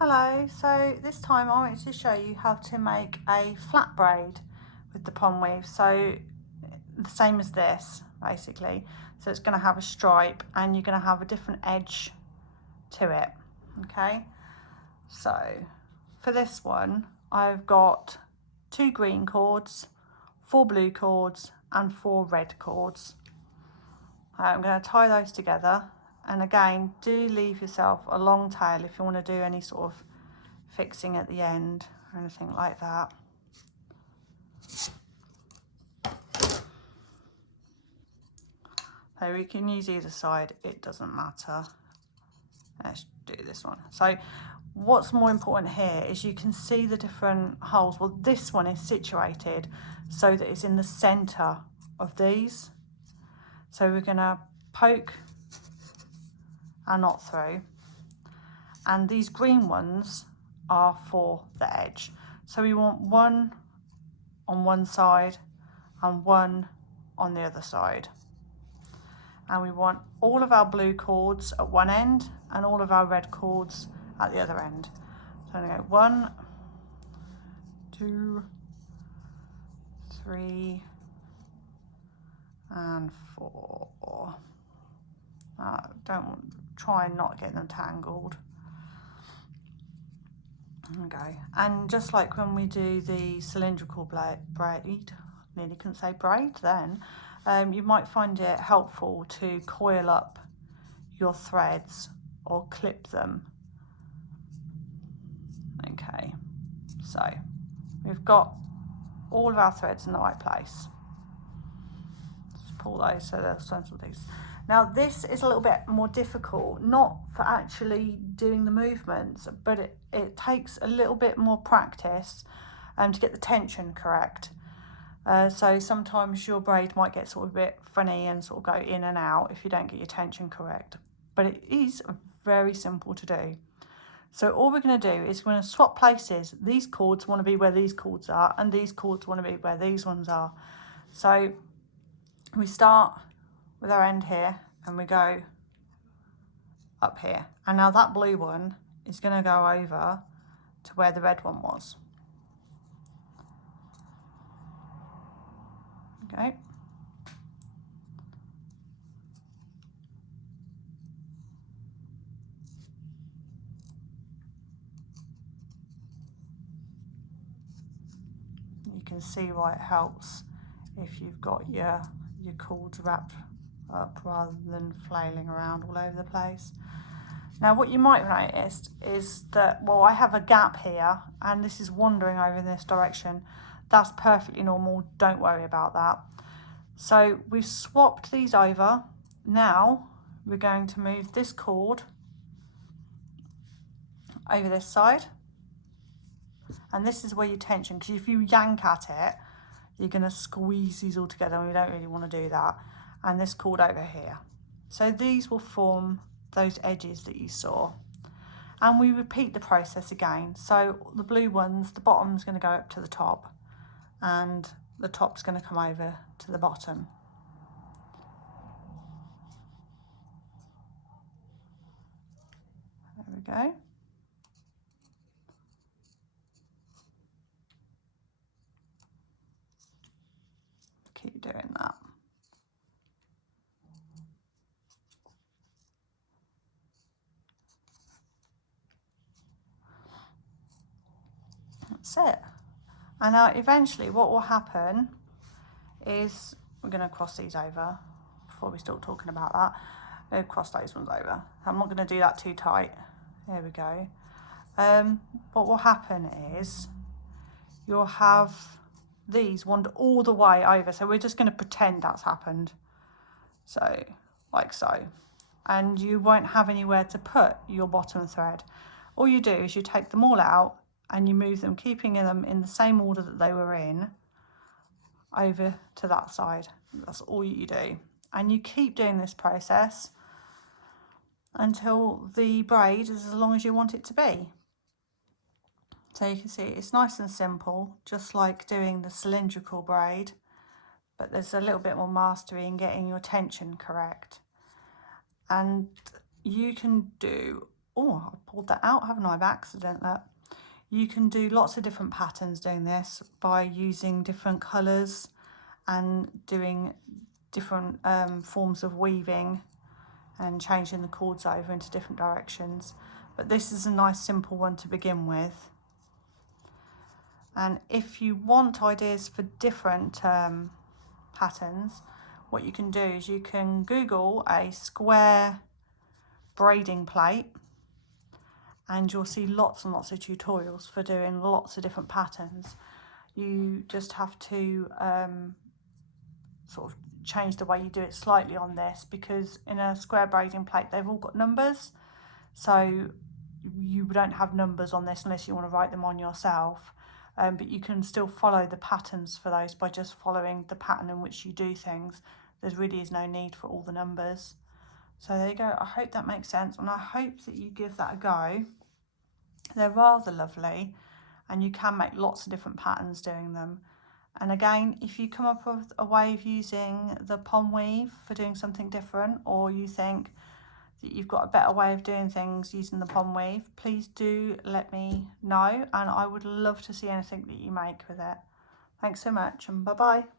Hello, so this time I wanted to show you how to make a flat braid with the Pomweave. So the same as this basically. So it's going to have a stripe and you're going to have a different edge to it. Okay, so for this one I've got 2 green cords, 4 blue cords and 4 red cords. I'm going to tie those together, and again, do leave yourself a long tail if you want to do any sort of fixing at the end or anything like that. So we can use either side, it doesn't matter. Let's do this one. So what's more important here is you can see the different holes. Well, this one is situated so that it's in the center of these. So we're gonna poke our knot through, and these green ones are for the edge. So we want one on one side and one on the other side. And we want all of our blue cords at one end and all of our red cords at the other end. So I'm gonna go 1, 2, 3, and 4. Try and not get them tangled. Okay, and just like when we do the cylindrical braid, nearly couldn't say braid then, you might find it helpful to coil up your threads or clip them. Okay, so we've got all of our threads in the right place. Just pull those so they'll central these. Now this is a little bit more difficult, not for actually doing the movements, but it takes a little bit more practice to get the tension correct. So sometimes your braid might get sort of a bit funny and sort of go in and out if you don't get your tension correct, but it is very simple to do. So all we're going to do is we're going to swap places. These cords want to be where these cords are, and these cords want to be where these ones are. So we start with our end here and we go up here, and now that blue one is going to go over to where the red one was. Okay, you can see why it helps if you've got your cords wrapped up rather than flailing around all over the place. Now what you might have noticed is that, well, I have a gap here and this is wandering over in this direction. That's perfectly normal, don't worry about that. So we've swapped these over. Now we're going to move this cord over this side, and this is where you tension, because if you yank at it, you're going to squeeze these all together, and we don't really want to do that. And this cord over here. So these will form those edges that you saw. And we repeat the process again. So the blue ones, the bottom's going to go up to the top, and the top's going to come over to the bottom. There we go. Keep doing that. That's it. And now eventually what will happen is we're going to cross these over before we start talking about that. We'll cross those ones over. I'm not going to do that too tight. There we go. What will happen is you'll have these wander all the way over. So we're just going to pretend that's happened. So like so. And you won't have anywhere to put your bottom thread. All you do is you take them all out and you move them, keeping them in the same order that they were in, over to that side. That's all you do. And you keep doing this process until the braid is as long as you want it to be. So you can see it's nice and simple, just like doing the cylindrical braid, but there's a little bit more mastery in getting your tension correct. And you can do oh, I pulled that out, haven't I, by accident? Look. You can do lots of different patterns doing this by using different colours and doing different forms of weaving and changing the cords over into different directions. But this is a nice simple one to begin with. And if you want ideas for different patterns, what you can do is you can Google a square braiding plate, and you'll see lots and lots of tutorials for doing lots of different patterns. You just have to sort of change the way you do it slightly on this, because in a square braiding plate they've all got numbers, so you don't have numbers on this unless you want to write them on yourself, but you can still follow the patterns for those by just following the pattern in which you do things. There really is no need for all the numbers. So there you go. I hope that makes sense, and I hope that you give that a go. They're rather lovely, and you can make lots of different patterns doing them. And again, if you come up with a way of using the Pomweave for doing something different, or you think that you've got a better way of doing things using the Pomweave, please do let me know, and I would love to see anything that you make with it. Thanks so much, and bye bye.